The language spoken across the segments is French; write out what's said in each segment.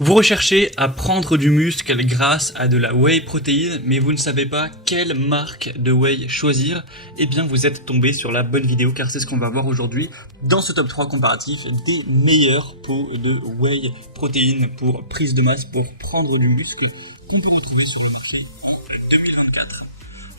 Vous recherchez à prendre du muscle grâce à de la whey protéine, mais vous ne savez pas quelle marque de whey choisir. Eh bien, vous êtes tombé sur la bonne vidéo car c'est ce qu'on va voir aujourd'hui dans ce top 3 comparatif des meilleurs pots de whey protéine pour prise de masse, pour prendre du muscle qu'on peut retrouver sur le marché en 2024.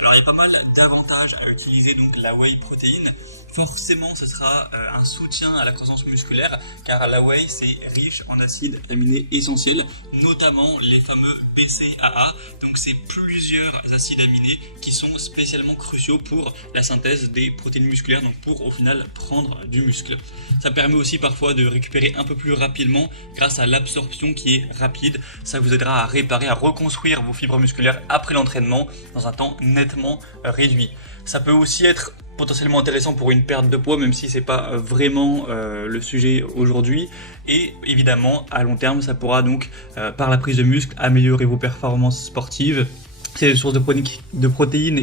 Alors, il y a pas mal d'avantages à utiliser donc la whey protéine. Forcément, ce sera un soutien à la croissance musculaire, car la whey c'est riche en acides aminés essentiels, notamment les fameux BCAA. Donc c'est plusieurs acides aminés qui sont spécialement cruciaux pour la synthèse des protéines musculaires, donc pour au final prendre du muscle. Ça permet aussi parfois de récupérer un peu plus rapidement grâce à l'absorption qui est rapide. Ça vous aidera à réparer, à reconstruire vos fibres musculaires après l'entraînement dans un temps nettement réduit. Ça peut aussi être potentiellement intéressant pour une perte de poids, même si c'est pas vraiment le sujet aujourd'hui. Et évidemment, à long terme, ça pourra donc, par la prise de muscle, améliorer vos performances sportives. C'est des sources de protéines,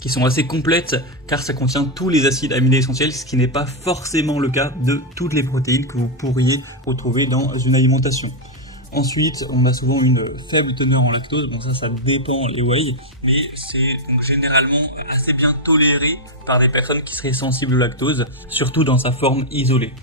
qui sont assez complètes, car ça contient tous les acides aminés essentiels, ce qui n'est pas forcément le cas de toutes les protéines que vous pourriez retrouver dans une alimentation. Ensuite, on a souvent une faible teneur en lactose, bon ça dépend les whey, mais c'est donc généralement assez bien toléré par des personnes qui seraient sensibles au lactose, surtout dans sa forme isolée.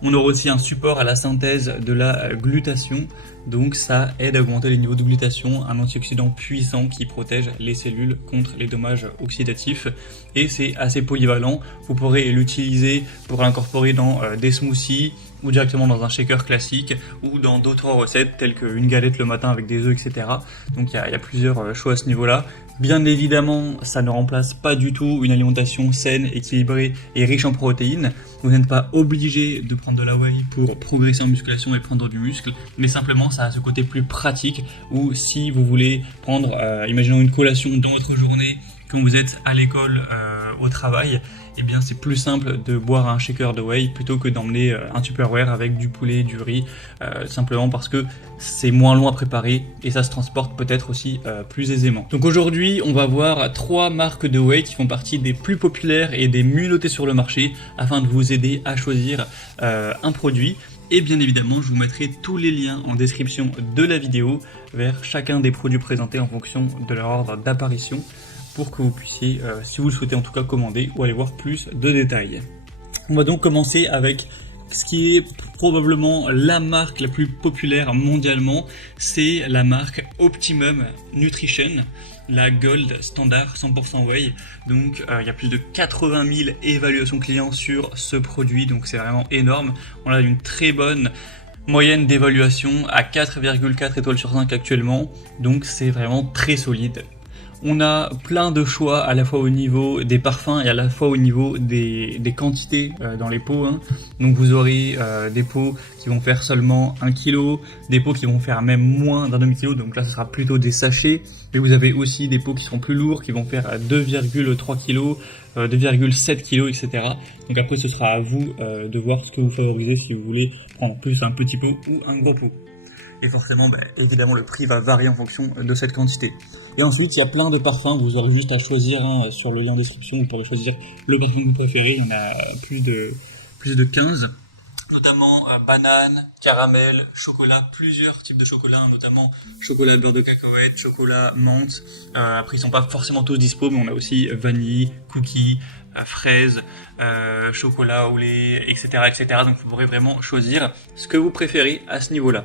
On aura aussi un support à la synthèse de la glutation, donc ça aide à augmenter les niveaux de glutation, un antioxydant puissant qui protège les cellules contre les dommages oxydatifs, et c'est assez polyvalent. Vous pourrez l'utiliser pour l'incorporer dans des smoothies, ou directement dans un shaker classique, ou dans d'autres recettes telles qu'une galette le matin avec des œufs, etc. Donc il y a plusieurs choix à ce niveau-là. Bien évidemment, ça ne remplace pas du tout une alimentation saine, équilibrée et riche en protéines. Vous n'êtes pas obligé de prendre de la whey pour progresser en musculation et prendre du muscle, mais simplement ça a ce côté plus pratique où si vous voulez prendre, imaginons une collation dans votre journée, quand vous êtes à l'école, au travail, eh bien c'est plus simple de boire un shaker de whey plutôt que d'emmener un Tupperware avec du poulet, du riz, simplement parce que c'est moins long à préparer et ça se transporte peut-être aussi plus aisément. Donc aujourd'hui, on va voir 3 marques de whey qui font partie des plus populaires et des mieux notées sur le marché afin de vous aider à choisir un produit. Et bien évidemment, je vous mettrai tous les liens en description de la vidéo vers chacun des produits présentés en fonction de leur ordre d'apparition, pour que vous puissiez, si vous le souhaitez en tout cas, commander ou aller voir plus de détails. On va donc commencer avec ce qui est probablement la marque la plus populaire mondialement, c'est la marque Optimum Nutrition, la Gold Standard 100% Whey. Donc il y a plus de 80 000 évaluations clients sur ce produit, donc c'est vraiment énorme. On a une très bonne moyenne d'évaluation à 4,4 étoiles sur 5 actuellement, donc c'est vraiment très solide. On a plein de choix à la fois au niveau des parfums et à la fois au niveau des quantités dans les pots. Donc vous aurez des pots qui vont faire seulement 1 kg, des pots qui vont faire même moins d'un demi-kilo, donc là ce sera plutôt des sachets. Et vous avez aussi des pots qui seront plus lourds, qui vont faire 2,3 kg, 2,7 kg, etc. Donc après ce sera à vous de voir ce que vous favorisez, si vous voulez prendre plus un petit pot ou un gros pot. Et forcément, évidemment, le prix va varier en fonction de cette quantité. Et ensuite, il y a plein de parfums, vous aurez juste à choisir sur le lien en description, vous pourrez choisir le parfum que vous préférez, il y en a plus de 15, notamment banane, caramel, chocolat, plusieurs types de chocolat, notamment chocolat beurre de cacahuète, chocolat menthe. Après, ils sont pas forcément tous dispo, mais on a aussi vanille, cookies, fraises, chocolat au lait, etc., etc. Donc vous pourrez vraiment choisir ce que vous préférez à ce niveau-là.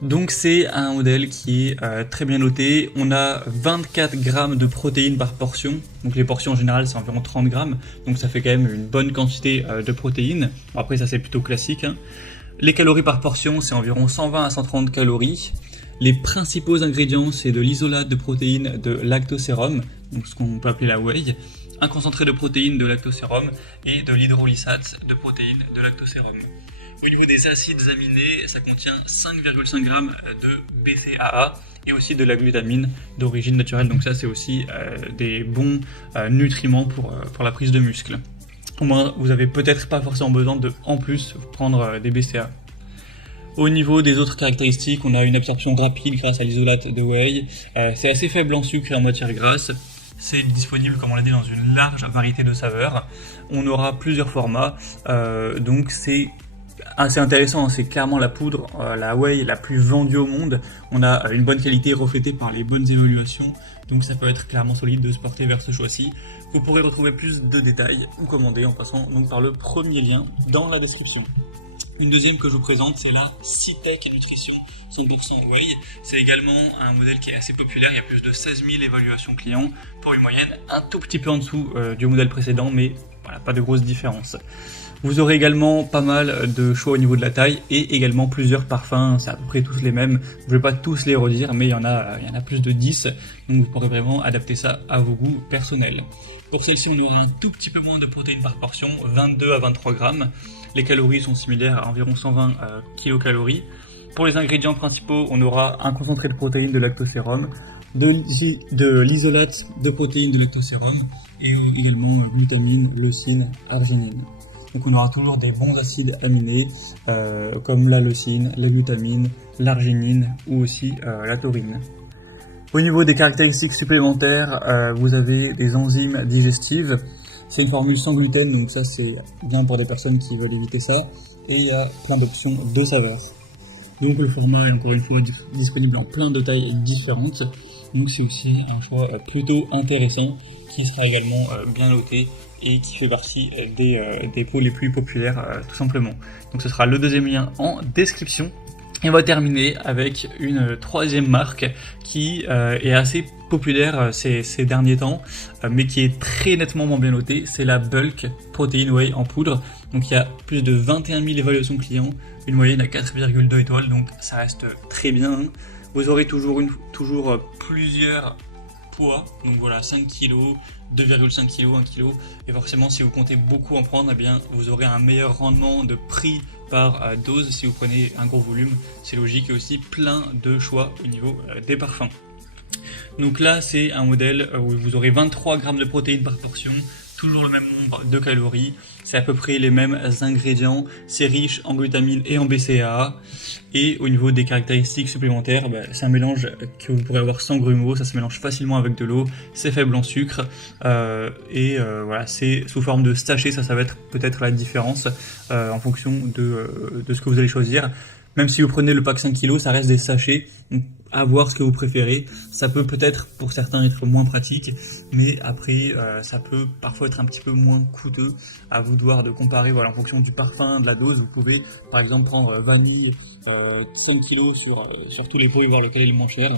Donc c'est un modèle qui est très bien noté. On a 24 grammes de protéines par portion. Donc les portions en général c'est environ 30 grammes. Donc ça fait quand même une bonne quantité de protéines. Bon, après ça c'est plutôt classique. Les calories par portion c'est environ 120 à 130 calories. Les principaux ingrédients c'est de l'isolate de protéines de lactosérum, donc ce qu'on peut appeler la whey, un concentré de protéines de lactosérum et de l'hydrolysate de protéines de lactosérum. Au niveau des acides aminés, ça contient 5,5 g de BCAA et aussi de la glutamine d'origine naturelle. Donc ça, c'est aussi des bons nutriments pour la prise de muscle. Au moins, vous avez peut-être pas forcément besoin de, en plus, prendre des BCAA. Au niveau des autres caractéristiques, on a une absorption rapide grâce à l'isolate de whey. C'est assez faible en sucre et en matière grasse. C'est disponible, comme on l'a dit, dans une large variété de saveurs. On aura plusieurs formats, donc c'est assez intéressant, hein. C'est clairement la poudre, la whey la plus vendue au monde. On a une bonne qualité reflétée par les bonnes évaluations, donc ça peut être clairement solide de se porter vers ce choix-ci. Vous pourrez retrouver plus de détails ou commander en passant donc par le premier lien dans la description. Une deuxième que je vous présente, c'est la Citec Nutrition 100% Whey. C'est également un modèle qui est assez populaire, il y a plus de 16 000 évaluations clients pour une moyenne un tout petit peu en dessous du modèle précédent, mais voilà, pas de grosse différence. Vous aurez également pas mal de choix au niveau de la taille et également plusieurs parfums, c'est à peu près tous les mêmes. Je ne vais pas tous les redire, mais il y en a plus de 10, donc vous pourrez vraiment adapter ça à vos goûts personnels. Pour celle-ci, on aura un tout petit peu moins de protéines par portion, 22 à 23 grammes. Les calories sont similaires à environ 120 kilocalories. Pour les ingrédients principaux, on aura un concentré de protéines de lactosérum, de l'isolate de protéines de lactosérum et également glutamine, leucine, arginine. Donc on aura toujours des bons acides aminés comme la leucine, la glutamine, l'arginine ou aussi la taurine. Au niveau des caractéristiques supplémentaires, vous avez des enzymes digestives. C'est une formule sans gluten, donc ça c'est bien pour des personnes qui veulent éviter ça. Et il y a plein d'options de saveurs. Donc le format est encore une fois disponible en plein de tailles différentes. Donc c'est aussi un choix plutôt intéressant qui sera également bien noté et qui fait partie des pots les plus populaires tout simplement. Donc ce sera le deuxième lien en description. Et on va terminer avec une troisième marque qui est assez populaire ces derniers temps, mais qui est très nettement moins bien notée, c'est la Bulk Protein Whey en poudre. Donc il y a plus de 21 000 évaluations clients, une moyenne à 4,2 étoiles, donc ça reste très bien, hein. Vous aurez toujours plusieurs poids, donc voilà, 5 kg, 2,5 kg, 1 kg, et forcément si vous comptez beaucoup en prendre, eh bien vous aurez un meilleur rendement de prix par dose si vous prenez un gros volume. C'est logique, et aussi plein de choix au niveau des parfums. Donc là c'est un modèle où vous aurez 23 grammes de protéines par portion, toujours le même nombre de calories, c'est à peu près les mêmes ingrédients, c'est riche en glutamine et en BCAA, et au niveau des caractéristiques supplémentaires, c'est un mélange que vous pourrez avoir sans grumeaux, ça se mélange facilement avec de l'eau, c'est faible en sucre, voilà, c'est sous forme de sachet, ça va être peut-être la différence en fonction de ce que vous allez choisir. Même si vous prenez le pack 5 kg, ça reste des sachets, donc à voir ce que vous préférez. Ça peut peut-être pour certains être moins pratique, mais après ça peut parfois être un petit peu moins coûteux. À vous de voir, de comparer, voilà, en fonction du parfum, de la dose. Vous pouvez par exemple prendre vanille 5 kg sur tous les pots et voir lequel est le moins cher,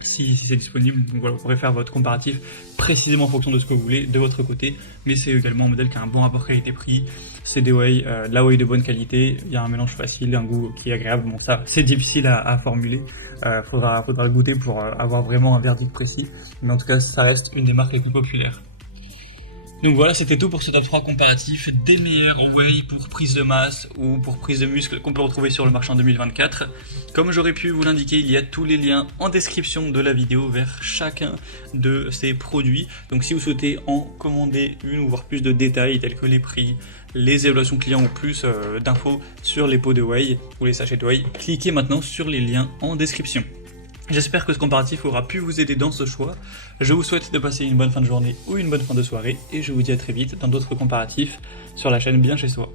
si c'est disponible. Donc voilà, vous pourrez faire votre comparatif précisément en fonction de ce que vous voulez de votre côté, mais c'est également un modèle qui a un bon rapport qualité-prix. C'est des whey, de la whey de bonne qualité, il y a un mélange facile, un goût qui est agréable. Bon, ça c'est difficile à formuler, faudra le goûter pour avoir vraiment un verdict précis, mais en tout cas ça reste une des marques les plus populaires. Donc voilà, c'était tout pour ce top 3 comparatif des meilleurs whey pour prise de masse ou pour prise de muscle qu'on peut retrouver sur le marché en 2024. Comme j'aurais pu vous l'indiquer, il y a tous les liens en description de la vidéo vers chacun de ces produits. Donc si vous souhaitez en commander une ou voir plus de détails tels que les prix, les évaluations clients ou plus d'infos sur les pots de whey ou les sachets de whey, cliquez maintenant sur les liens en description. J'espère que ce comparatif aura pu vous aider dans ce choix. Je vous souhaite de passer une bonne fin de journée ou une bonne fin de soirée et je vous dis à très vite dans d'autres comparatifs sur la chaîne Bien Chez Soi.